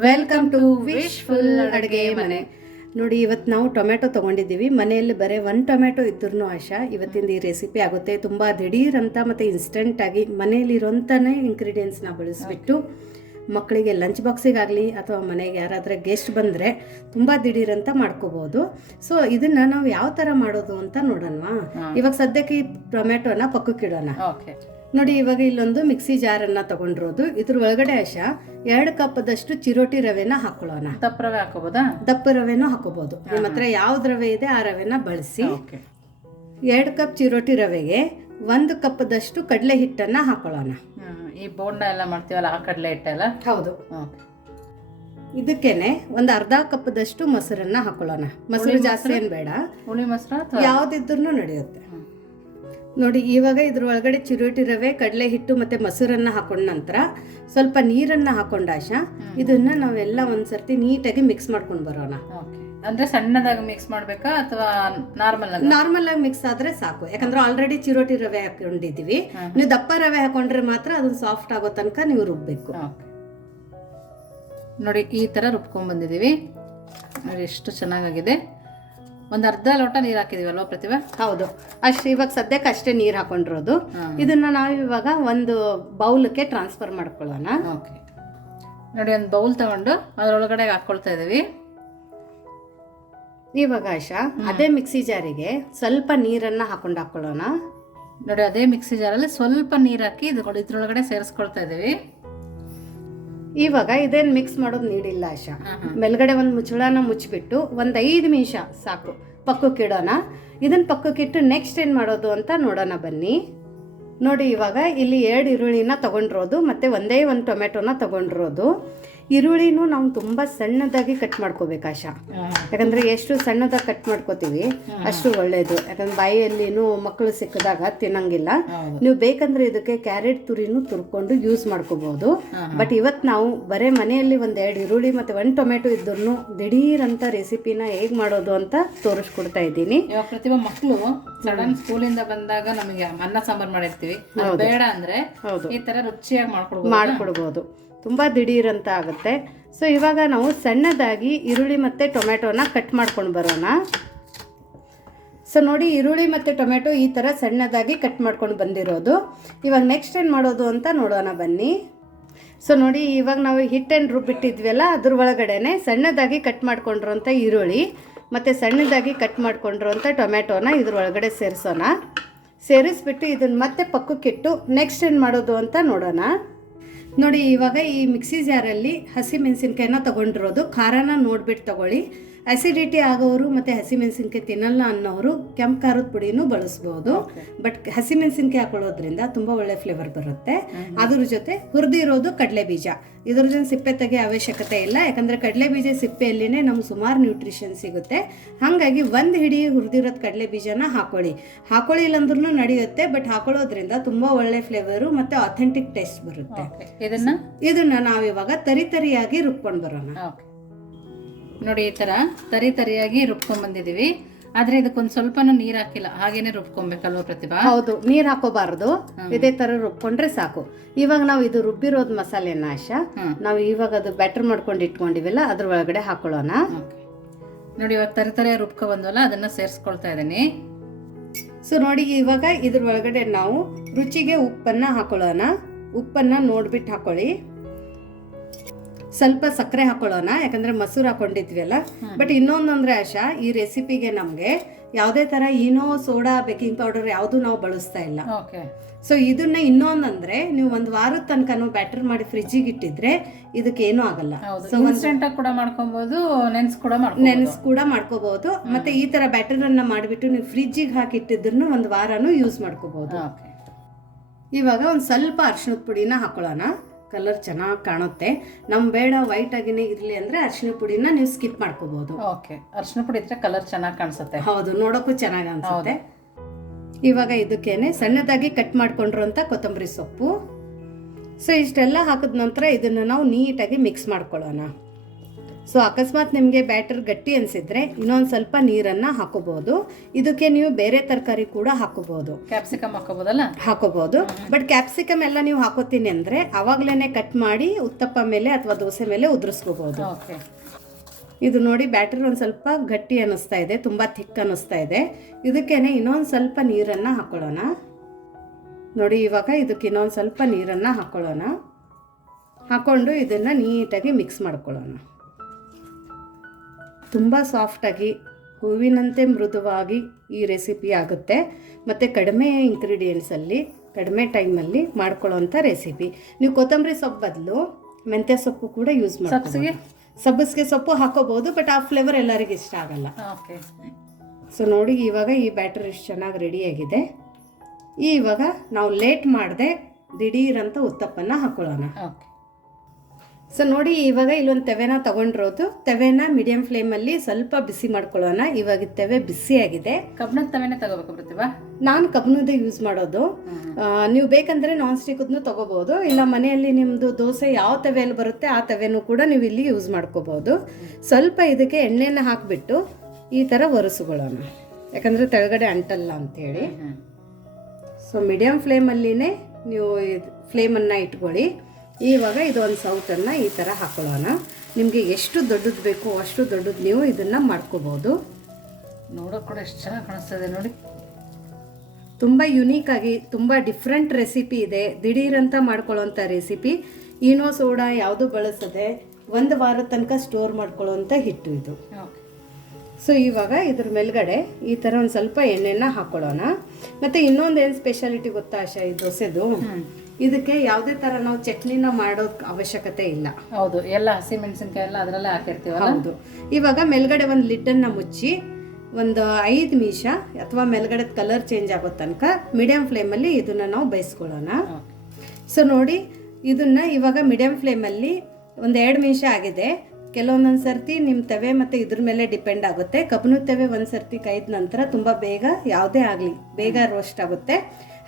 Welcome to wish full ಅಡುಗೆ ಮನೆ. ನೋಡಿ ಇವತ್ತು ನಾವು ಟೊಮೆಟೊ ತೊಗೊಂಡಿದ್ದೀವಿ. ಮನೆಯಲ್ಲಿ ಬರೀ ಒನ್ ಟೊಮೆಟೊ ಇದ್ರೂ ಆಶಾ ಇವತ್ತಿಂದ ಈ ರೆಸಿಪಿ ಆಗುತ್ತೆ. ತುಂಬ ದಿಢೀರಂತ ಅಂತ ಮತ್ತು ಇನ್ಸ್ಟೆಂಟಾಗಿ ಮನೆಯಲ್ಲಿರೋಂಥನೇ ಇಂಗ್ರೀಡಿಯೆಂಟ್ಸ್ನ ಬಳಸಿಬಿಟ್ಟು ಮಕ್ಕಳಿಗೆ ಲಂಚ್ ಬಾಕ್ಸಿಗಾಗಲಿ ಅಥವಾ ಮನೆಗೆ ಯಾರಾದರೂ ಗೆಸ್ಟ್ ಬಂದರೆ ತುಂಬ ದಿಢೀರಂತ ಮಾಡ್ಕೋಬೋದು. ಸೊ ಇದನ್ನು ನಾವು ಯಾವ ಥರ ಮಾಡೋದು ಅಂತ ನೋಡೋಣವಾ? ಇವಾಗ ಸದ್ಯಕ್ಕೆ ಈ ಟೊಮೆಟೊನ ಪಕ್ಕಕ್ಕಿಡೋಣ. ಓಕೆ ನೋಡಿ ಇವಾಗ ಇಲ್ಲೊಂದು ಮಿಕ್ಸಿ ಜಾರನ್ನ ತಗೊಂಡಿರೋದು. ಇದ್ರ ಒಳಗಡೆ ಆಶ ಎರಡು ಕಪ್ದಷ್ಟು ಚಿರೋಟಿ ರವೆನ ಹಾಕೊಳ್ಳೋಣ. ದಪ್ಪ ರವೆ ಹಾಕೋಬೋದಾ? ದಪ್ಪ ರವೆನೂ ಹಾಕೋಬಹುದು ನಿಮ್ಮ ಹತ್ರ ಯಾವ್ದು ರವೆ ಇದೆ ಆ ರವೆನ ಬಳಸಿ. ಎರಡು ಕಪ್ ಚಿರೋಟಿ ರವೆಗೆ ಒಂದು ಕಪ್ದಷ್ಟು ಕಡಲೆ ಹಿಟ್ಟನ್ನ ಹಾಕೊಳ್ಳೋಣ. ಈ ಬೋಂಡ ಎಲ್ಲ ಮಾಡ್ತೀವಲ್ಲ ಆ ಕಡಲೆ ಹಿಟ್ಟೆಲ್ಲ? ಹೌದು. ಇದಕ್ಕೇನೆ ಒಂದು ಅರ್ಧ ಕಪ್ದಷ್ಟು ಮೊಸರನ್ನ ಹಾಕೊಳ್ಳೋಣ. ಮೊಸರು ಜಾಸ್ತಿ ಏನು ಬೇಡ. ಹುಳಿ ಮೊಸರು ಯಾವ್ದಿದ್ರು ನಡೆಯುತ್ತೆ. ನೋಡಿ ಇವಾಗ ಇದ್ರ ಒಳಗಡೆ ಚಿರೋಟಿ ರವೆ ಕಡಲೆ ಹಿಟ್ಟು ಮತ್ತೆ ಮೊಸರನ್ನ ಹಾಕೊಂಡ ನಂತರ ಸ್ವಲ್ಪ ನೀರನ್ನ ಆಶಾ ಇದನ್ನ ನಾವೆಲ್ಲ ಒಂದ್ಸರ್ತಿ ನೀಟಾಗಿ ಮಿಕ್ಸ್ ಮಾಡ್ಕೊಂಡು ಬರೋಣ. ಅಂದ್ರೆ ಸಣ್ಣದಾಗಿ ಮಿಕ್ಸ್ ಮಾಡ್ಬೇಕಾ ಅಥವಾ ನಾರ್ಮಲ್ ಆಗಿ ನಾರ್ಮಲ್ ಆಗಿ ಮಿಕ್ಸ್ ಆದ್ರೆ ಸಾಕು. ಯಾಕಂದ್ರೆ ಆಲ್ರೆಡಿ ಚಿರೋಟಿ ರವೆ ಹಾಕೊಂಡಿದೀವಿ ನೀವು ದಪ್ಪ ರವೆ ಹಾಕೊಂಡ್ರೆ ಮಾತ್ರ ಅದನ್ನ ಸಾಫ್ಟ್ ಆಗೋ ತನಕ ನೀವು ರುಬ್ಬೇಕು. ನೋಡಿ ಈ ತರ ರುಬ್ಕೊಂಡ್ ಬಂದಿದೀವಿ ನೋಡಿ ಎಷ್ಟು ಚೆನ್ನಾಗಾಗಿದೆ. ಒಂದು ಅರ್ಧ ಲೋಟ ನೀರು ಹಾಕಿದೀವಲ್ವ ಪ್ರತಿಭಾ ಹೌದು. ಅಷ್ಟು ಇವಾಗ ಸದ್ಯಕ್ಕೆ ಅಷ್ಟೇ ನೀರು ಹಾಕೊಂಡಿರೋದು. ಇದನ್ನ ನಾವು ಇವಾಗ ಒಂದು ಬೌಲ್ಗೆ ಟ್ರಾನ್ಸ್ಫರ್ ಮಾಡ್ಕೊಳ್ಳೋಣ. ಓಕೆ. ನೋಡಿ ಒಂದು ಬೌಲ್ ತಗೊಂಡು ಅದರೊಳಗಡೆ ಹಾಕ್ಕೊಳ್ತಾ ಇದೀವಿ. ಇವಾಗ ಆಶಾ ಅದೇ ಮಿಕ್ಸಿ ಜಾರಿಗೆ ಸ್ವಲ್ಪ ನೀರನ್ನ ಹಾಕೊಂಡು ಹಾಕೊಳ್ಳೋಣ. ನೋಡಿ ಅದೇ ಮಿಕ್ಸಿ ಜಾರಲ್ಲಿ ಸ್ವಲ್ಪ ನೀರು ಹಾಕಿ ಇದು ಇದ್ರೊಳಗಡೆ ಸೇರಿಸ್ಕೊಳ್ತಾ ಇದೀವಿ. ಇವಾಗ ಇದೇನು ಮಿಕ್ಸ್ ಮಾಡೋದು ನೀಡಿಲ್ಲ ಆಶಾ. ಮೇಲ್ಗಡೆ ಒಂದು ಮುಚ್ಚಳನ ಮುಚ್ಚಿಬಿಟ್ಟು ಒಂದು ಐದು ನಿಮಿಷ ಸಾಕು. ಪಕ್ಕಕ್ಕೆ ಇಡೋಣ ಇದನ್ನು ಪಕ್ಕಕ್ಕಿಟ್ಟು ನೆಕ್ಸ್ಟ್ ಏನು ಮಾಡೋದು ಅಂತ ನೋಡೋಣ ಬನ್ನಿ. ನೋಡಿ ಇವಾಗ ಇಲ್ಲಿ ಎರಡು ಈರುಳ್ಳಿನ ತಗೊಂಡಿರೋದು ಮತ್ತೆ ಒಂದೇ ಒಂದು ಟೊಮೆಟೊನ ತಗೊಂಡಿರೋದು. ಈರುಳ್ಳಿನೂ ನಾವು ತುಂಬ ಸಣ್ಣದಾಗಿ ಕಟ್ ಮಾಡ್ಕೋಬೇಕು ಆಶಾ. ಯಾಕಂದ್ರೆ ಎಷ್ಟು ಸಣ್ಣದಾಗಿ ಕಟ್ ಮಾಡ್ಕೋತೀವಿ ಅಷ್ಟು ಒಳ್ಳೇದು. ಯಾಕಂದ್ರೆ ಬಾಯಿಯಲ್ಲಿನೂ ಮಕ್ಕಳು ಸಿಕ್ಕಿದಾಗ ತಿನ್ನಂಗಿಲ್ಲ. ನೀವು ಬೇಕಂದ್ರೆ ಇದಕ್ಕೆ ಕ್ಯಾರೆಟ್ ತುರಿನು ತುರ್ಕೊಂಡು ಯೂಸ್ ಮಾಡ್ಕೋಬಹುದು ಬಟ್ ಇವತ್ತು ನಾವು ಬರೇ ಮನೆಯಲ್ಲಿ ಒಂದೆರಡು ಎರಡು ಈರುಳ್ಳಿ ಮತ್ತೆ ಒಂದು ಟೊಮೆಟೊ ಇದ್ರೂ ದಿಢೀರ್ ಅಂತ ರೆಸಿಪಿನ ಹೇಗೆ ಮಾಡೋದು ಅಂತ ತೋರಿಸ್ಕೊಡ್ತಾ ಇದ್ದೀನಿ. ಇವಾಗ ಪ್ರತಿಭಾ ಮಕ್ಕಳು ಸಡನ್ ಸ್ಕೂಲಿಂದ ಬಂದಾಗ ನಮಗೆ ಅನ್ನ ಸಾಂಬಾರ್ ಮಾಡಿರ್ತೀವಿ. ಬೇಡ ಅಂದ್ರೆ ಈ ತರ ರುಚಿಯಾಗಿ ಮಾಡ್ಕೊಡ್ಬೋದು. ಮಾಡ್ಕೊಡ್ಬೋದು. ತುಂಬ ದಿಢೀರಂತ ಆಗುತ್ತೆ. ಸೊ ಇವಾಗ ನಾವು ಸಣ್ಣದಾಗಿ ಈರುಳ್ಳಿ ಮತ್ತು ಟೊಮೆಟೊನ ಕಟ್ ಮಾಡ್ಕೊಂಡು ಬರೋಣ. ಸೊ ನೋಡಿ ಈರುಳ್ಳಿ ಮತ್ತು ಟೊಮೆಟೊ ಈ ಥರ ಸಣ್ಣದಾಗಿ ಕಟ್ ಮಾಡ್ಕೊಂಡು ಬಂದಿರೋದು. ಇವಾಗ ನೆಕ್ಸ್ಟ್ ಏನು ಮಾಡೋದು ಅಂತ ನೋಡೋಣ ಬನ್ನಿ. ಸೊ ನೋಡಿ ಇವಾಗ ನಾವು ಹಿಟ್ಟನ್ನು ರುಬ್ಬಿಟ್ಟಿದ್ವಲ್ಲ ಅದ್ರ ಒಳಗಡೆ ಸಣ್ಣದಾಗಿ ಕಟ್ ಮಾಡ್ಕೊಂಡಿರೋಂಥ ಈರುಳ್ಳಿ ಮತ್ತು ಸಣ್ಣದಾಗಿ ಕಟ್ ಮಾಡ್ಕೊಂಡಿರೋಂಥ ಟೊಮೆಟೊನ ಇದ್ರ ಒಳಗಡೆ ಸೇರಿಸೋಣ. ಸೇರಿಸ್ಬಿಟ್ಟು ಇದನ್ನು ಮತ್ತೆ ಪಕ್ಕಕ್ಕಿಟ್ಟು ನೆಕ್ಸ್ಟ್ ಏನು ಮಾಡೋದು ಅಂತ ನೋಡೋಣ. ನೋಡಿ ಇವಾಗ ಈ ಮಿಕ್ಸಿ ಜಾರಲ್ಲಿ ಹಸಿ ಮೆಣಸಿನ್ಕಾಯಿನ ತಗೊಂಡಿರೋದು. ಖಾರನ ನೋಡ್ಬಿಟ್ಟು ತಗೊಳ್ಳಿ. ಅಸಿಡಿಟಿ ಆಗೋರು ಮತ್ತು ಹಸಿ ಮೆಣಸಿನಕಾಯಿ ತಿನ್ನಲ್ಲ ಅನ್ನೋರು ಕೆಂಪು ಖಾರದ ಪುಡಿನೂ ಬಳಸ್ಬೋದು. ಬಟ್ ಹಸಿ ಮೆಣಸಿನಕಾಯಿ ಹಾಕೊಳ್ಳೋದ್ರಿಂದ ತುಂಬ ಒಳ್ಳೆ ಫ್ಲೇವರ್ ಬರುತ್ತೆ. ಅದ್ರ ಜೊತೆ ಹುರಿದಿರೋದು ಕಡಲೆ ಬೀಜ. ಇದ್ರದ್ದೇನು ಸಿಪ್ಪೆ ತೆಗೆಯೋ ಅವಶ್ಯಕತೆ ಇಲ್ಲ. ಯಾಕಂದರೆ ಕಡಲೆ ಬೀಜ ಸಿಪ್ಪೆಯಲ್ಲಿನೇ ನಮ್ಗೆ ಸುಮಾರು ನ್ಯೂಟ್ರಿಷನ್ ಸಿಗುತ್ತೆ. ಹಾಗಾಗಿ ಒಂದು ಹಿಡಿ ಹುರಿದಿರೋದು ಕಡಲೆ ಬೀಜನ ಹಾಕೊಳ್ಳಿ. ಹಾಕೊಳ್ಳಿ ಅಂದ್ರೂ ನಡೆಯುತ್ತೆ ಬಟ್ ಹಾಕೊಳ್ಳೋದ್ರಿಂದ ತುಂಬ ಒಳ್ಳೆ ಫ್ಲೇವರು ಮತ್ತು ಅಥೆಂಟಿಕ್ ಟೇಸ್ಟ್ ಬರುತ್ತೆ. ಇದನ್ನ? ಇದನ್ನ ನಾವಿವಾಗ ತರಿ ತರಿಯಾಗಿ ರುಬ್ಕೊಂಡು ಬರೋಣ. ನೋಡಿ ಈ ಥರ ತರಿ ತರಿಯಾಗಿ ರುಬ್ಕೊಂಡ್ಬಂದಿದ್ದೀವಿ ಆದರೆ ಇದಕ್ಕೊಂದು ಸ್ವಲ್ಪನೂ ನೀರು ಹಾಕಿಲ್ಲ. ಹಾಗೇನೆ ರುಬ್ಕೊಬೇಕಲ್ವ ಪ್ರತಿಭಾ? ಹೌದು ನೀರು ಹಾಕೋಬಾರದು. ಇದೇ ಥರ ರುಬ್ಕೊಂಡ್ರೆ ಸಾಕು. ಇವಾಗ ನಾವು ಇದು ರುಬ್ಬಿರೋದು ಮಸಾಲೆ ನಾಶ. ನಾವು ಇವಾಗ ಅದು ಬ್ಯಾಟರ್ ಮಾಡ್ಕೊಂಡು ಇಟ್ಕೊಂಡಿವಲ್ಲ ಅದ್ರ ಒಳಗಡೆ ಹಾಕೊಳ್ಳೋಣ. ನೋಡಿ ಇವಾಗ ತರಿ ತರಿ ರುಬ್ಕೊ ಬಂದ್ವಲ್ಲ ಅದನ್ನ ಸೇರಿಸ್ಕೊಳ್ತಾ ಇದ್ದೀನಿ. ಸೊ ನೋಡಿ ಇವಾಗ ಇದ್ರ ಒಳಗಡೆ ನಾವು ರುಚಿಗೆ ಉಪ್ಪನ್ನ ಹಾಕೊಳ್ಳೋಣ. ಉಪ್ಪನ್ನ ನೋಡ್ಬಿಟ್ಟು ಹಾಕೊಳ್ಳಿ. ಸ್ವಲ್ಪ ಸಕ್ಕರೆ ಹಾಕೊಳ್ಳೋಣ ಯಾಕಂದ್ರೆ ಮೊಸರು ಹಾಕೊಂಡಿದ್ವಲ್ಲ ಬಟ್ ಇನ್ನೊಂದಂದ್ರೆ ಆಶಾ ಈ ರೆಸಿಪಿಗೆ ನಮಗೆ ಯಾವುದೇ ತರ ಏನೋ ಸೋಡಾ ಬೇಕಿಂಗ್ ಪೌಡರ್ ಯಾವುದು ನಾವು ಬಳಸ್ತಾ ಇಲ್ಲ. ಸೊ ಇದನ್ನ ಇನ್ನೊಂದಂದ್ರೆ ನೀವು ಒಂದು ವಾರದ ತನಕ ಬ್ಯಾಟರ್ ಮಾಡಿ ಫ್ರಿಜ್ಜಿಗೆ ಇಟ್ಟಿದ್ರೆ ಇದಕ್ಕೇನೂ ಆಗಲ್ಲ. ಹೌದು. ಇನ್ಸ್ಟೆಂಟ್ ಆಗಿ ಕೂಡ ಮಾಡ್ಕೊಬಹುದು ನೆನ್ಸ್ ಕೂಡ ನೆನೆಸ್ ಕೂಡ ಮಾಡ್ಕೋಬಹುದು ಮತ್ತೆ ಈ ತರ ಬ್ಯಾಟರ್ ಅನ್ನ ಮಾಡಿಬಿಟ್ಟು ನೀವು ಫ್ರಿಜ್ಜಿಗೆ ಹಾಕಿಟ್ಟಿದ್ರು ಒಂದ್ ವಾರನೂ ಯೂಸ್ ಮಾಡ್ಕೋಬಹುದು ಇವಾಗ ಒಂದು ಸ್ವಲ್ಪ ಅರ್ಶಿಣದ ಪುಡಿನ ಹಾಕೊಳ್ಳೋಣ. ಕಲರ್ ಚೆನ್ನಾಗಿ ಕಾಣುತ್ತೆ. ನಮ್ ಬೇಡ ವೈಟ್ ಆಗಿನೇ ಇರ್ಲಿ ಅಂದ್ರೆ ಅರ್ಶಿನ ಪುಡಿನ ನೀವು ಸ್ಕಿಪ್ ಮಾಡ್ಕೋಬಹುದು ಓಕೆ ಅರ್ಶಿನ ಪುಡಿ ಇದ್ರೆ ಕಲರ್ ಚೆನ್ನಾಗಿ ಕಾಣಿಸುತ್ತೆ. ಹೌದು ನೋಡೋಕ್ಕೂ ಚೆನ್ನಾಗಿ ಅನ್ಸುತ್ತೆ. ಇವಾಗ ಇದಕ್ಕೇನೆ ಸಣ್ಣದಾಗಿ ಕಟ್ ಮಾಡ್ಕೊಂಡಿರುವಂತ ಕೊತ್ತಂಬರಿ ಸೊಪ್ಪು. ಸೊ ಇಷ್ಟೆಲ್ಲ ಹಾಕಿದ ನಂತರ ಇದನ್ನು ನಾವು ನೀಟಾಗಿ ಮಿಕ್ಸ್ ಮಾಡ್ಕೊಳ್ಳೋಣ. ಸೊ ಅಕಸ್ಮಾತ್ ನಿಮಗೆ ಬ್ಯಾಟರ್ ಗಟ್ಟಿ ಅನಿಸಿದ್ರೆ ಇನ್ನೊಂದು ಸ್ವಲ್ಪ ನೀರನ್ನು ಹಾಕೋಬಹುದು. ಇದಕ್ಕೆ ನೀವು ಬೇರೆ ತರಕಾರಿ ಕೂಡ ಹಾಕೋಬಹುದು. ಕ್ಯಾಪ್ಸಿಕಮ್ ಹಾಕೋಬಹುದಲ್ಲ? ಹಾಕೋಬಹುದು. ಬಟ್ ಕ್ಯಾಪ್ಸಿಕಮ್ ಎಲ್ಲ ನೀವು ಹಾಕೋತೀನಿ ಅಂದರೆ ಅವಾಗಲೇ ಕಟ್ ಮಾಡಿ ಉತ್ತಪ್ಪ ಮೇಲೆ ಅಥವಾ ದೋಸೆ ಮೇಲೆ ಉದುರಿಸ್ಕೋಬಹುದು. ಓಕೆ ಇದು ನೋಡಿ ಬ್ಯಾಟರ್ ಒಂದು ಸ್ವಲ್ಪ ಗಟ್ಟಿ ಅನ್ನಿಸ್ತಾ ಇದೆ ತುಂಬ ಥಿಕ್ ಅನ್ನಿಸ್ತಾ ಇದೆ. ಇದಕ್ಕೇನೆ ಇನ್ನೊಂದು ಸ್ವಲ್ಪ ನೀರನ್ನು ಹಾಕೊಳ್ಳೋಣ. ನೋಡಿ ಇವಾಗ ಇದಕ್ಕೆ ಇನ್ನೊಂದು ಸ್ವಲ್ಪ ನೀರನ್ನು ಹಾಕೊಳ್ಳೋಣ. ಹಾಕ್ಕೊಂಡು ಇದನ್ನು ನೀಟಾಗಿ ಮಿಕ್ಸ್ ಮಾಡ್ಕೊಳ್ಳೋಣ. ತುಂಬ ಸಾಫ್ಟಾಗಿ ಹೂವಿನಂತೆ ಮೃದುವಾಗಿ ಈ ರೆಸಿಪಿ ಆಗುತ್ತೆ. ಮತ್ತು ಕಡಿಮೆ ಇಂಗ್ರೀಡಿಯೆಂಟ್ಸಲ್ಲಿ ಕಡಿಮೆ ಟೈಮಲ್ಲಿ ಮಾಡ್ಕೊಳ್ಳೋವಂಥ ರೆಸಿಪಿ ನೀವು ಕೊತ್ತಂಬರಿ ಸೊಪ್ಪು ಬದಲು ಮೆಂತ್ಯ ಸೊಪ್ಪು ಕೂಡ ಯೂಸ್ ಮಾಡಿ ಸಬ್ಬಸಿಗೆ? ಸೊಪ್ಪು ಹಾಕೋಬಹುದು ಬಟ್ ಆ ಫ್ಲೇವರ್ ಎಲ್ಲರಿಗೂ ಇಷ್ಟ ಆಗಲ್ಲ. ಓಕೆ. ಸೊ ನೋಡಿ ಇವಾಗ ಈ ಬ್ಯಾಟರ್ ಇಷ್ಟು ಚೆನ್ನಾಗಿ ರೆಡಿಯಾಗಿದೆ ಈ ಇವಾಗ ನಾವು ಲೇಟ್ ಮಾಡದೆ ದಿಢೀರಂತ ಉತ್ತಪ್ಪನ್ನ ಹಾಕೊಳ್ಳೋಣ. ಓಕೆ. ಸೊ ನೋಡಿ ಇವಾಗ ಇಲ್ಲೊಂದು ತೆವೆನ ತಗೊಂಡಿರೋದು. ತೆವೆನ ಮೀಡಿಯಂ ಫ್ಲೇಮಲ್ಲಿ ಸ್ವಲ್ಪ ಬಿಸಿ ಮಾಡ್ಕೊಳ್ಳೋಣ. ಇವಾಗ ತೆವೆ ಬಿಸಿ ಬಿಸಿಯಾಗಿದೆ ಕಬ್ಬಣದ ತವೆನೇ ತಗೋಬೇಕು ಪ್ರತಿಭಾ. ನಾನು ಕಬ್ಬನದೇ ಯೂಸ್ ಮಾಡೋದು. ನೀವು ಬೇಕಂದ್ರೆ ನಾನ್ ಸ್ಟಿಕ್ದು ತಗೋಬಹುದು ಇಲ್ಲ ಮನೆಯಲ್ಲಿ ನಿಮ್ಮದು ದೋಸೆ ಯಾವ ತವೆಯಲ್ಲಿ ಬರುತ್ತೆ ಆ ತವೆನೂ ಕೂಡ ನೀವು ಇಲ್ಲಿ ಯೂಸ್ ಮಾಡ್ಕೋಬಹುದು ಸ್ವಲ್ಪ ಇದಕ್ಕೆ ಎಣ್ಣೆನ ಹಾಕಿಬಿಟ್ಟು ಈ ಥರ ಒರೆಸ್ಕೊಳ್ಳೋಣ. ಯಾಕಂದರೆ ತೆಳಗಡೆ ಅಂಟಲ್ಲ ಅಂಥೇಳಿ ಸೊ ಮೀಡಿಯಮ್ ಫ್ಲೇಮಲ್ಲಿನೇ ನೀವು ಫ್ಲೇಮನ್ನು ಇಟ್ಕೊಳ್ಳಿ. ಇವಾಗ ಇದೊಂದು ಸೌಟನ್ನು ಈ ಥರ ಹಾಕೊಳ್ಳೋಣ. ನಿಮಗೆ ಎಷ್ಟು ದೊಡ್ಡದು ಬೇಕು ಅಷ್ಟು ದೊಡ್ಡದು ನೀವು ಇದನ್ನು ಮಾಡ್ಕೋಬೋದು ನೋಡೋಕೆ ಕೂಡ ಎಷ್ಟು ಚೆನ್ನಾಗಿ ಕಾಣಿಸ್ತದೆ ನೋಡಿ. ತುಂಬ ಯುನೀಕ್ ಆಗಿ ತುಂಬ ಡಿಫ್ರೆಂಟ್ ರೆಸಿಪಿ ಇದೆ. ದಿಢೀರಂತ ಮಾಡ್ಕೊಳ್ಳೋಂಥ ರೆಸಿಪಿ ಈನೋ ಸೋಡಾ ಯಾವುದು ಬಳಸದೆ ಒಂದು ವಾರದ ತನಕ ಸ್ಟೋರ್ ಮಾಡ್ಕೊಳ್ಳೋಂಥ ಹಿಟ್ಟು ಇದು. ಸೊ ಇವಾಗ ಇದ್ರ ಮೇಲ್ಗಡೆ ಈ ಥರ ಒಂದು ಸ್ವಲ್ಪ ಎಣ್ಣೆನ ಹಾಕೊಳ್ಳೋಣ. ಮತ್ತು ಇನ್ನೊಂದು ಏನು ಸ್ಪೆಷಾಲಿಟಿ ಗೊತ್ತಾ ಆಶಾ ಈ ದೋಸೆದು? ಇದಕ್ಕೆ ಯಾವುದೇ ಥರ ನಾವು ಚಟ್ನಿನ ಮಾಡೋ ಅವಶ್ಯಕತೆ ಇಲ್ಲ. ಹೌದು ಎಲ್ಲ ಹಸಿ ಮೆಣಸಿನಕಾಯಿ ಎಲ್ಲ ಅದರಲ್ಲೇ ಹಾಕಿರ್ತೀವಲ್ಲ? ಹೌದು. ಇವಾಗ ಮೇಲ್ಗಡೆ ಒಂದು ಲಿಡ್ಡನ್ನು ಮುಚ್ಚಿ ಒಂದು ಐದು ನಿಮಿಷ ಅಥವಾ ಮೇಲ್ಗಡೆ ಕಲರ್ ಚೇಂಜ್ ಆಗೋ ತನಕ ಮೀಡಿಯಂ ಫ್ಲೇಮಲ್ಲಿ ಇದನ್ನು ನಾವು ಬೇಯಿಸ್ಕೊಳ್ಳೋಣ. ಸೊ ನೋಡಿ ಇದನ್ನ ಇವಾಗ ಮೀಡಿಯಂ ಫ್ಲೇಮಲ್ಲಿ ಒಂದು ಎರಡು ನಿಮಿಷ ಆಗಿದೆ. ಕೆಲವೊಂದೊಂದು ಸರ್ತಿ ನಿಮ್ಮ ತವೆ ಮತ್ತು ಇದ್ರ ಮೇಲೆ ಡಿಪೆಂಡ್ ಆಗುತ್ತೆ. ಕಬ್ಬನು ತವೆ ಒಂದು ಸರ್ತಿ ಕೈದ ನಂತರ ತುಂಬ ಬೇಗ ಯಾವುದೇ ಆಗಲಿ ಬೇಗ ರೋಸ್ಟ್ ಆಗುತ್ತೆ.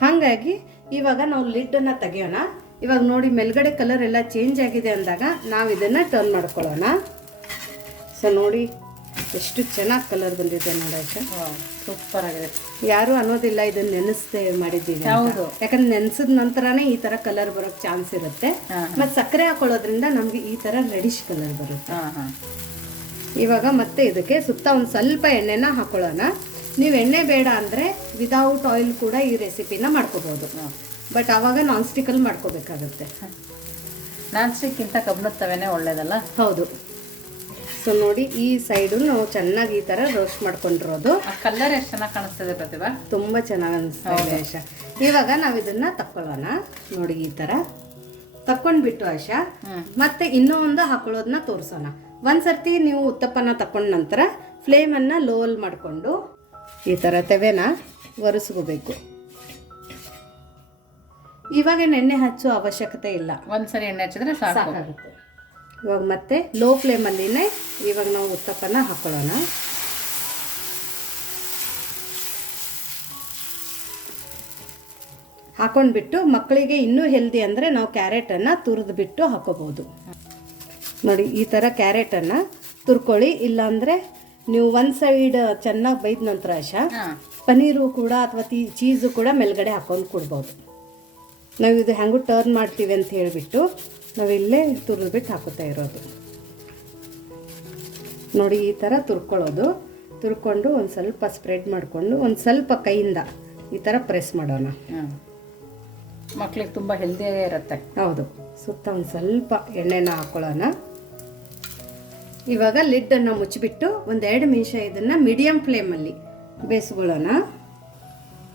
ಹಾಗಾಗಿ ಇವಾಗ ನಾವು ಲಿಡ್ಡನ್ನು ತೆಗೆಯೋಣ. ಇವಾಗ ನೋಡಿ ಮೇಲ್ಗಡೆ ಕಲರ್ ಎಲ್ಲ ಚೇಂಜ್ ಆಗಿದೆ ಅಂದಾಗ ನಾವು ಇದನ್ನು ಟರ್ನ್ ಮಾಡ್ಕೊಳ್ಳೋಣ. ಸೊ ನೋಡಿ ಎಷ್ಟು ಚೆನ್ನಾಗಿ ಕಲರ್ ಬಂದಿದೆ ನೋಡೋಕೆ ಸೂಪರ್ ಆಗಿದೆ. ಯಾರು ಅನ್ನೋದಿಲ್ಲ ಇದನ್ನ ನೆನೆಸ್ದೆ ಮಾಡಿದ್ದೀವಿ ಹೌದು. ಯಾಕಂದ್ರೆ ನೆನೆಸಿದ ನಂತರನೇ ಈ ತರ ಕಲರ್ ಬರೋಕ್ ಚಾನ್ಸ್ ಇರುತ್ತೆ. ಮತ್ತು ಸಕ್ಕರೆ ಹಾಕೊಳ್ಳೋದ್ರಿಂದ ನಮ್ಗೆ ಈ ತರ ರೆಡಿಶ್ ಕಲರ್ ಬರುತ್ತೆ. ಇವಾಗ ಮತ್ತೆ ಇದಕ್ಕೆ ಸುತ್ತ ಒಂದು ಸ್ವಲ್ಪ ಎಣ್ಣೆನ ಹಾಕೊಳ್ಳೋಣ. ನೀವು ಎಣ್ಣೆ ಬೇಡ ಅಂದರೆ ವಿದೌಟ್ ಆಯಿಲ್ ಕೂಡ ಈ ರೆಸಿಪಿನ ಮಾಡ್ಕೋಬೋದು. ಬಟ್ ಆವಾಗ ನಾನ್ ಸ್ಟಿಕ್ಕಲ್ಲಿ ಮಾಡ್ಕೋಬೇಕಾಗುತ್ತೆ. ನಾನ್ ಸ್ಟಿಕ್ಕಿಂತ ಕಬ್ಬಿಣದ ತವೆನೇ ಒಳ್ಳೇದಲ್ಲ? ಹೌದು. ಸೊ ನೋಡಿ ಈ ಸೈಡು ನಾವು ಚೆನ್ನಾಗಿ ಈ ಥರ ರೋಸ್ಟ್ ಮಾಡ್ಕೊಂಡಿರೋದು. ಕಲರ್ ಎಷ್ಟು ಚೆನ್ನಾಗಿ ಕಾಣಿಸ್ತದೆ ಪ್ರತಿಭಾ? ತುಂಬ ಚೆನ್ನಾಗಿ ಅನಿಸ್ತದೆ ಆಶಾ. ಇವಾಗ ನಾವು ಇದನ್ನು ತಕ್ಕೊಳ್ಳೋಣ. ನೋಡಿ ಈ ಥರ ತಕ್ಕೊಂಡ್ಬಿಟ್ಟು ಆಶಾ. ಮತ್ತೆ ಇನ್ನೂ ಒಂದು ಹಾಕೊಳ್ಳೋದನ್ನ ತೋರಿಸೋಣ. ಒಂದ್ಸರ್ತಿ ನೀವು ಉತ್ತಪ್ಪನ ತಕ್ಕೊಂಡ ನಂತರ ಫ್ಲೇಮನ್ನು ಲೋಲ್ ಮಾಡಿಕೊಂಡು ಈ ಥರ ತೆವೆನ ಒರೆಸ್ಕೋಬೇಕು. ಇವಾಗ ಎಣ್ಣೆ ಹಚ್ಚೋ ಅವಶ್ಯಕತೆ ಇಲ್ಲ. ಒಂದ್ಸರಿ ಎಣ್ಣೆ ಹಚ್ಚಿದ್ರೆ ಸಾಕು. ಸಾಕಾಗುತ್ತೆ. ಇವಾಗ ಮತ್ತೆ ಲೋ ಫ್ಲೇಮಲ್ಲಿನೇ ಇವಾಗ ನಾವು ಉತ್ತಪ್ಪನ ಹಾಕೊಳ್ಳೋಣ. ಹಾಕೊಂಡ್ಬಿಟ್ಟು ಮಕ್ಕಳಿಗೆ ಇನ್ನೂ ಹೆಲ್ದಿ ಅಂದರೆ ನಾವು ಕ್ಯಾರೆಟನ್ನು ತುರಿದು ಬಿಟ್ಟು ಹಾಕೋಬೋದು. ನೋಡಿ ಈ ಥರ ಕ್ಯಾರೆಟನ್ನು ತುರ್ಕೊಳ್ಳಿ ಇಲ್ಲಾಂದರೆ ನೀವು ಒಂದು ಸೈಡ್ ಚೆನ್ನಾಗಿ ಬೈದ ನಂತರ ಆಶಾ ಪನೀರು ಕೂಡ ಅಥವಾ ತೀ ಚೀಸು ಕೂಡ ಮೇಲ್ಗಡೆ ಹಾಕೊಂಡು ಕೊಡ್ಬೋದು. ನಾವು ಇದು ಹೆಂಗು ಟರ್ನ್ ಮಾಡ್ತೀವಿ ಅಂತ ಹೇಳಿಬಿಟ್ಟು ನಾವು ಇಲ್ಲೇ ತುರಿದ್ಬಿಟ್ಟು ಹಾಕುತ್ತಾ ಇರೋದು. ನೋಡಿ ಈ ಥರ ತುರ್ಕೊಳ್ಳೋದು. ತುರ್ಕೊಂಡು ಒಂದು ಸ್ವಲ್ಪ ಸ್ಪ್ರೆಡ್ ಮಾಡಿಕೊಂಡು ಒಂದು ಸ್ವಲ್ಪ ಕೈಯಿಂದ ಈ ಥರ ಪ್ರೆಸ್ ಮಾಡೋಣ. ಮಕ್ಳಿಗೆ ತುಂಬ ಹೆಲ್ದಿಯಾಗೇ ಇರುತ್ತೆ. ಹೌದು. ಸುತ್ತ ಒಂದು ಸ್ವಲ್ಪ ಎಣ್ಣೆನ ಹಾಕೊಳ್ಳೋಣ. ಇವಾಗ ಲಿಡ್ಡನ್ನು ಮುಚ್ಚಿಬಿಟ್ಟು ಒಂದೆರಡು ಎರಡು ನಿಮಿಷ ಇದನ್ನು ಮೀಡಿಯಮ್ ಫ್ಲೇಮಲ್ಲಿ ಬೇಯಿಸ್ಕೊಳ್ಳೋಣ.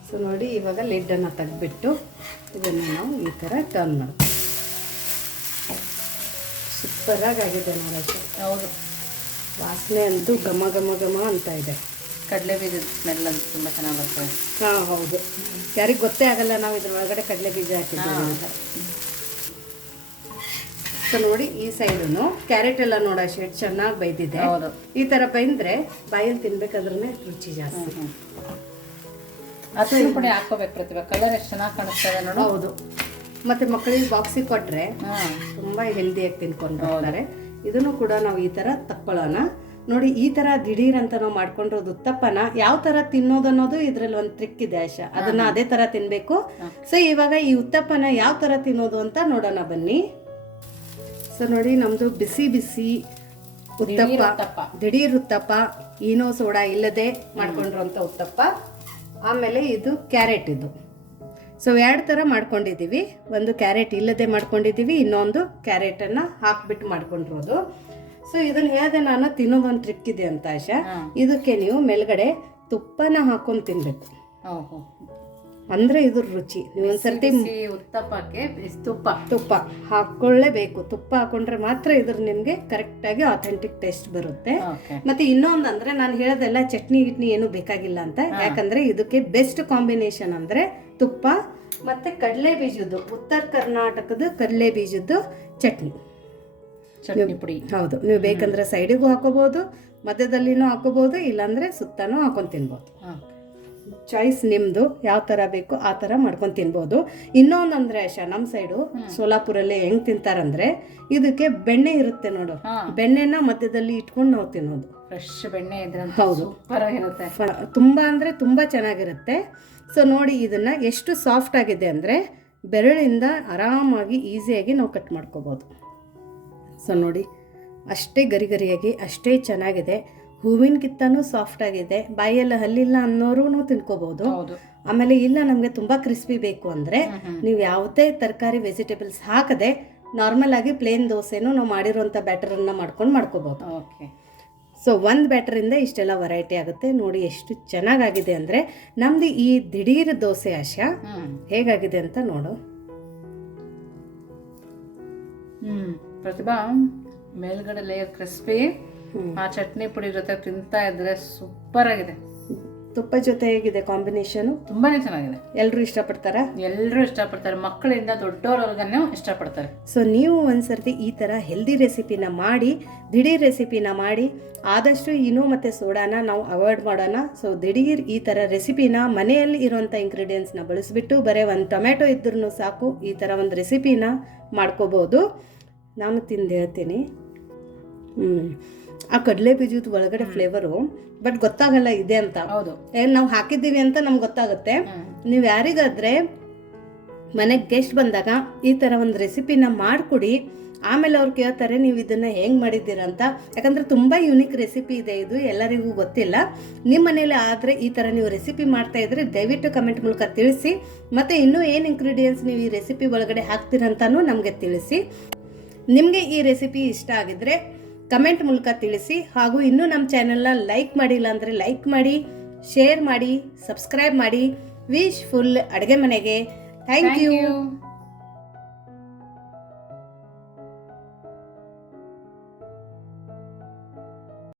ಸೊ ನೋಡಿ ಇವಾಗ ಲಿಡ್ಡನ್ನು ತೆಗೆದ್ಬಿಟ್ಟು ಇದನ್ನು ನಾವು ಈ ಥರ ಟರ್ನ್ ಮಾಡ್ತೀವಿ. ಸೂಪರಾಗಿ ಆಗಿದೆ ನೋಡೋಕ್ಕೆ ಹೌದು. ವಾಸನೆ ಅಂತೂ ಘಮ ಘಮ ಘಮ ಅಂತ ಇದೆ. ಕಡಲೆ ಬೀಜದ ಸ್ಮೆಲ್ ಅಂತ ತುಂಬ ಚೆನ್ನಾಗಿ ಬರ್ತದೆ. ಹಾಂ ಹೌದು. ಯಾರಿಗೆ ಗೊತ್ತೇ ಆಗಲ್ಲ ನಾವು ಇದ್ರ ಒಳಗಡೆ ಕಡಲೆ ಬೀಜ ಹಾಕಿದ್ದೀವಿ. ಅಂತ ಸೊ ನೋಡಿ ಈ ಸೈಡು ಕ್ಯಾರೆಟ್ ಎಲ್ಲ ನೋಡ ಶೇಡ್ ಚೆನ್ನಾಗಿ ಬೈದಿದೆ ಈ ತರ ಬೈಂದ್ರೆ ಬಾಯಲ್ಲಿ ತಿನ್ಬೇಕಾದ್ರೆ ರುಚಿ ಜಾಸ್ತಿ. ಹಸಿರು ಪುಡಿ ಹಾಕೋಬೇಕು ಪ್ರತಿಭಾ. ಕಲರ್ ಎಷ್ಟು ಚೆನ್ನಾಗಿ ಕಾಣಿಸ್ತದೆ ನೋಡು. ಹೌದು. ಮತ್ತೆ ಮಕ್ಕಳಿಗೆ ಬಾಕ್ಸಿಗೆ ಕೊಟ್ರೆ ತುಂಬಾ ಹೆಲ್ದಿಯಾಗಿ ತಿನ್ಕೊಂಡು ಹೋಗ್ತಾರೆ. ಇದನ್ನು ಕೂಡ ನಾವು ಈ ತರ ತಕ್ಕೊಳ್ಳೋಣ ನೋಡಿ ಈ ತರ ದಿಢೀರ್ ಅಂತ ನಾವು ಮಾಡ್ಕೊಂಡಿರೋದು ಉತ್ತಪ್ಪನ ಯಾವ ತರ ತಿನ್ನೋದು ಅನ್ನೋದು ಇದ್ರಲ್ಲಿ ಒಂದು ಟ್ರಿಕ್ ಇದೆ ಆಶಾ. ಅದನ್ನ ಅದೇ ತರ ತಿನ್ಬೇಕು. ಸೊ ಇವಾಗ ಈ ಉತ್ತಪ್ಪನ ಯಾವ ತರ ತಿನ್ನೋದು ಅಂತ ನೋಡೋಣ ಬನ್ನಿ. ಸೊ ನೋಡಿ ನಮ್ಮದು ಬಿಸಿ ಬಿಸಿ ಉತ್ತಪ್ಪ. ದಿಢೀರ್ ಉತ್ತಪ್ಪ. ಏನೋ ಸೋಡಾ ಇಲ್ಲದೆ ಮಾಡ್ಕೊಂಡಿರೋಂಥ ಉತ್ತಪ್ಪ. ಆಮೇಲೆ ಇದು ಕ್ಯಾರೆಟ್ ಇದು. ಸೊ ಎರಡು ಥರ ಮಾಡ್ಕೊಂಡಿದ್ದೀವಿ. ಒಂದು ಕ್ಯಾರೆಟ್ ಇಲ್ಲದೆ ಮಾಡ್ಕೊಂಡಿದ್ದೀವಿ ಇನ್ನೊಂದು ಕ್ಯಾರೆಟನ್ನು ಹಾಕ್ಬಿಟ್ಟು ಮಾಡ್ಕೊಂಡಿರೋದು. ಸೊ ಇದನ್ನು ಹೇಳಿದೆ ನಾನು ತಿನ್ನೋದೊಂದು ಟ್ರಿಕ್ ಇದೆ ಅಂತ ಆಶಾ. ಇದಕ್ಕೆ ನೀವು ಮೇಲ್ಗಡೆ ತುಪ್ಪನ ಹಾಕೊಂಡು ತಿನ್ನಬೇಕು ಅಂದರೆ ಇದ್ರ ರುಚಿ. ನೀವು ಒಂದ್ಸರ್ತಿ ಉತ್ತಪ್ಪಕ್ಕೆ ತುಪ್ಪ. ತುಪ್ಪ ಹಾಕೊಳ್ಳೇಬೇಕು. ತುಪ್ಪ ಹಾಕೊಂಡ್ರೆ ಮಾತ್ರ ಇದ್ರ ನಿಮಗೆ ಕರೆಕ್ಟಾಗಿ ಆಥೆಂಟಿಕ್ ಟೇಸ್ಟ್ ಬರುತ್ತೆ. ಮತ್ತೆ ಇನ್ನೊಂದು ಅಂದ್ರೆ ನಾನು ಹೇಳೋದೆಲ್ಲ ಚಟ್ನಿ ಗಿಟ್ನಿ ಏನು ಬೇಕಾಗಿಲ್ಲ ಅಂತ. ಯಾಕಂದ್ರೆ ಇದಕ್ಕೆ ಬೆಸ್ಟ್ ಕಾಂಬಿನೇಷನ್ ಅಂದ್ರೆ ತುಪ್ಪ ಮತ್ತೆ ಕಡಲೆ ಬೀಜದ್ದು ಉತ್ತರ ಕರ್ನಾಟಕದ ಕಡಲೆ ಬೀಜದ್ದು ಚಟ್ನಿ. ಚಟ್ನಿ ಪುಡಿ. ಹೌದು. ನೀವು ಬೇಕಂದ್ರೆ ಸೈಡಿಗೂ ಹಾಕೋಬಹುದು ಮಧ್ಯದಲ್ಲಿನೂ ಹಾಕೋಬಹುದು ಇಲ್ಲಾಂದ್ರೆ ಸುತ್ತಾನು ಹಾಕೊಂಡು ತಿನ್ಬೋದು. ಚಾಯ್ಸ್ ನಿಮ್ಮದು ಯಾವ ಥರ ಬೇಕು ಆ ಥರ ಮಾಡ್ಕೊಂಡು ತಿನ್ಬೋದು. ಇನ್ನೊಂದು ಅಂದರೆ ಆಶಾ ನಮ್ಮ ಸೈಡು ಸೋಲಾಪುರಲ್ಲಿ ಹೆಂಗೆ ತಿಂತಾರಂದ್ರೆ ಇದಕ್ಕೆ ಬೆಣ್ಣೆ ಇರುತ್ತೆ ನೋಡು. ಬೆಣ್ಣೆನ ಮಧ್ಯದಲ್ಲಿ ಇಟ್ಕೊಂಡು ನಾವು ತಿನ್ನೋದು. ಫ್ರೆಶ್ ಬೆಣ್ಣೆ ಇದ್ರೆ ಹೌದು. ತುಂಬಾ ತುಂಬ ಅಂದರೆ ತುಂಬ ಚೆನ್ನಾಗಿರುತ್ತೆ. ಸೊ ನೋಡಿ ಇದನ್ನು ಎಷ್ಟು ಸಾಫ್ಟ್ ಆಗಿದೆ ಅಂದರೆ ಬೆರಳಿಂದ ಆರಾಮಾಗಿ ಈಸಿಯಾಗಿ ನಾವು ಕಟ್ ಮಾಡ್ಕೋಬೋದು. ಸೊ ನೋಡಿ ಅಷ್ಟೇ ಗರಿಗರಿಯಾಗಿ ಅಷ್ಟೇ ಚೆನ್ನಾಗಿದೆ. ಹೂವಿನ ಕಿತ್ತನೂ ಸಾಫ್ಟ್ ಆಗಿದೆ. ಬಾಯಿಯಲ್ಲಿ ಹಲ್ಲಿಲ್ಲ ಅನ್ನೋರು ತಿನ್ಕೋಬಹುದು ಆಮೇಲೆ ಇಲ್ಲ ನಮಗೆ ತುಂಬಾ ಕ್ರಿಸ್ಪಿ ಬೇಕು ಅಂದ್ರೆ ನೀವು ಯಾವುದೇ ತರಕಾರಿ ವೆಜಿಟೇಬಲ್ಸ್ ಹಾಕದೆ ನಾರ್ಮಲ್ ಆಗಿ ಪ್ಲೇನ್ ದೋಸೆನೂ ನಾವು ಮಾಡಿರೋಂಥ ಬ್ಯಾಟರನ್ನು ಮಾಡ್ಕೊಂಡು ಮಾಡ್ಕೋಬಹುದು ಓಕೆ. ಸೊ ಒಂದು ಬ್ಯಾಟರಿಂದ ಇಷ್ಟೆಲ್ಲ ವೆರೈಟಿ ಆಗುತ್ತೆ. ನೋಡಿ ಎಷ್ಟು ಚೆನ್ನಾಗಾಗಿದೆ ಅಂದರೆ ನಮ್ಮದು ಈ ದಿಢೀರ್ ದೋಸೆ ಆಶಾ ಹೇಗಾಗಿದೆ ಅಂತ ನೋಡು. ಹ್ಮ್. ಪ್ರತಿಭಾ ಮೇಲ್ಗಡೆ ಲೇಯರ್ ಕ್ರಿಸ್ಪಿ. ಆ ಚಟ್ನಿ ಪುಡಿ ಜೊತೆ ತಿಂತಾ ಇದ್ರೆ ಸೂಪರ್ ಆಗಿದೆ. ತುಪ್ಪ ಜೊತೆ ಹೇಗಿದೆ ಕಾಂಬಿನೇಷನ್ ತುಂಬಾನೇ ಚೆನ್ನಾಗಿದೆ. ಎಲ್ಲರೂ ಇಷ್ಟಪಡ್ತಾರಾ? ಎಲ್ಲರೂ ಇಷ್ಟಪಡ್ತಾರೆ. ಮಕ್ಕಳಿಂದ ದೊಡ್ಡವರವರೆಗೂ ಇಷ್ಟಪಡ್ತಾರೆ. ಸೊ ನೀವು ಒಂದ್ಸರ್ತಿ ಈ ಥರ ಹೆಲ್ದಿ ರೆಸಿಪಿನ ಮಾಡಿ ದಿಢೀರ್ ರೆಸಿಪಿನ ಮಾಡಿ ಆದಷ್ಟು ಇನೋ ಮತ್ತು ಸೋಡಾನ ನಾವು ಅವಾಯ್ಡ್ ಮಾಡೋಣ. ಸೊ ದಿಢೀರ್ ಈ ಥರ ರೆಸಿಪಿನ ಮನೆಯಲ್ಲಿ ಇರೋಂಥ ಇಂಗ್ರೀಡಿಯೆಂಟ್ಸ್ನ ಬಳಸಿಬಿಟ್ಟು ಬರೀ ಒಂದು ಟೊಮೆಟೊ ಇದ್ರೂ ಸಾಕು ಈ ಥರ ಒಂದು ರೆಸಿಪಿನ ಮಾಡ್ಕೋಬೋದು. ನಾನು ತಿಂದು ಹೇಳ್ತೀನಿ ಹ್ಞೂ ಆ ಕಡಲೆ ಬೀಜದ ಒಳಗಡೆ ಫ್ಲೇವರು ಬಟ್ ಗೊತ್ತಾಗಲ್ಲ ಇದೆ ಅಂತ. ಹೌದು. ಏನ್ ನಾವು ಹಾಕಿದ್ದೀವಿ ಅಂತ ನಮ್ಗೆ ಗೊತ್ತಾಗುತ್ತೆ. ನೀವು ಯಾರಿಗಾದ್ರೆ ಮನೆಗೆ ಗೆಸ್ಟ್ ಬಂದಾಗ ಈ ಥರ ಒಂದು ರೆಸಿಪಿನ ಮಾಡಿಕೊಡಿ. ಆಮೇಲೆ ಅವ್ರು ಕೇಳ್ತಾರೆ ನೀವು ಇದನ್ನು ಹೆಂಗೆ ಮಾಡಿದ್ದೀರಾ ಅಂತ. ಯಾಕಂದರೆ ತುಂಬ ಯುನಿಕ್ ರೆಸಿಪಿ ಇದೆ ಇದು ಎಲ್ಲರಿಗೂ ಗೊತ್ತಿಲ್ಲ. ನಿಮ್ಮ ಮನೇಲಿ ಆದರೆ ಈ ಥರ ನೀವು ರೆಸಿಪಿ ಮಾಡ್ತಾ ಇದ್ರೆ ದಯವಿಟ್ಟು ಕಮೆಂಟ್ ಮೂಲಕ ತಿಳಿಸಿ. ಮತ್ತು ಇನ್ನೂ ಏನು ಇಂಗ್ರೀಡಿಯೆಂಟ್ಸ್ ನೀವು ಈ ರೆಸಿಪಿ ಒಳಗಡೆ ಹಾಕ್ತೀರಂತನೂ ನಮಗೆ ತಿಳಿಸಿ. ನಿಮಗೆ ಈ ರೆಸಿಪಿ ಇಷ್ಟ ಆಗಿದ್ರೆ ಕಮೆಂಟ್ ಮೂಲಕ ತಿಳಿಸಿ. ಹಾಗೂ ಇನ್ನೂ ನಮ್ಮ ಚಾನೆಲ್ನ ಲೈಕ್ ಮಾಡಿಲ್ಲ ಅಂದರೆ ಲೈಕ್ ಮಾಡಿ ಶೇರ್ ಮಾಡಿ ಸಬ್ಸ್ಕ್ರೈಬ್ ಮಾಡಿ. ವಿಶ್ ಫುಲ್ ಅಡುಗೆ ಮನೆಗೆ. Thank you.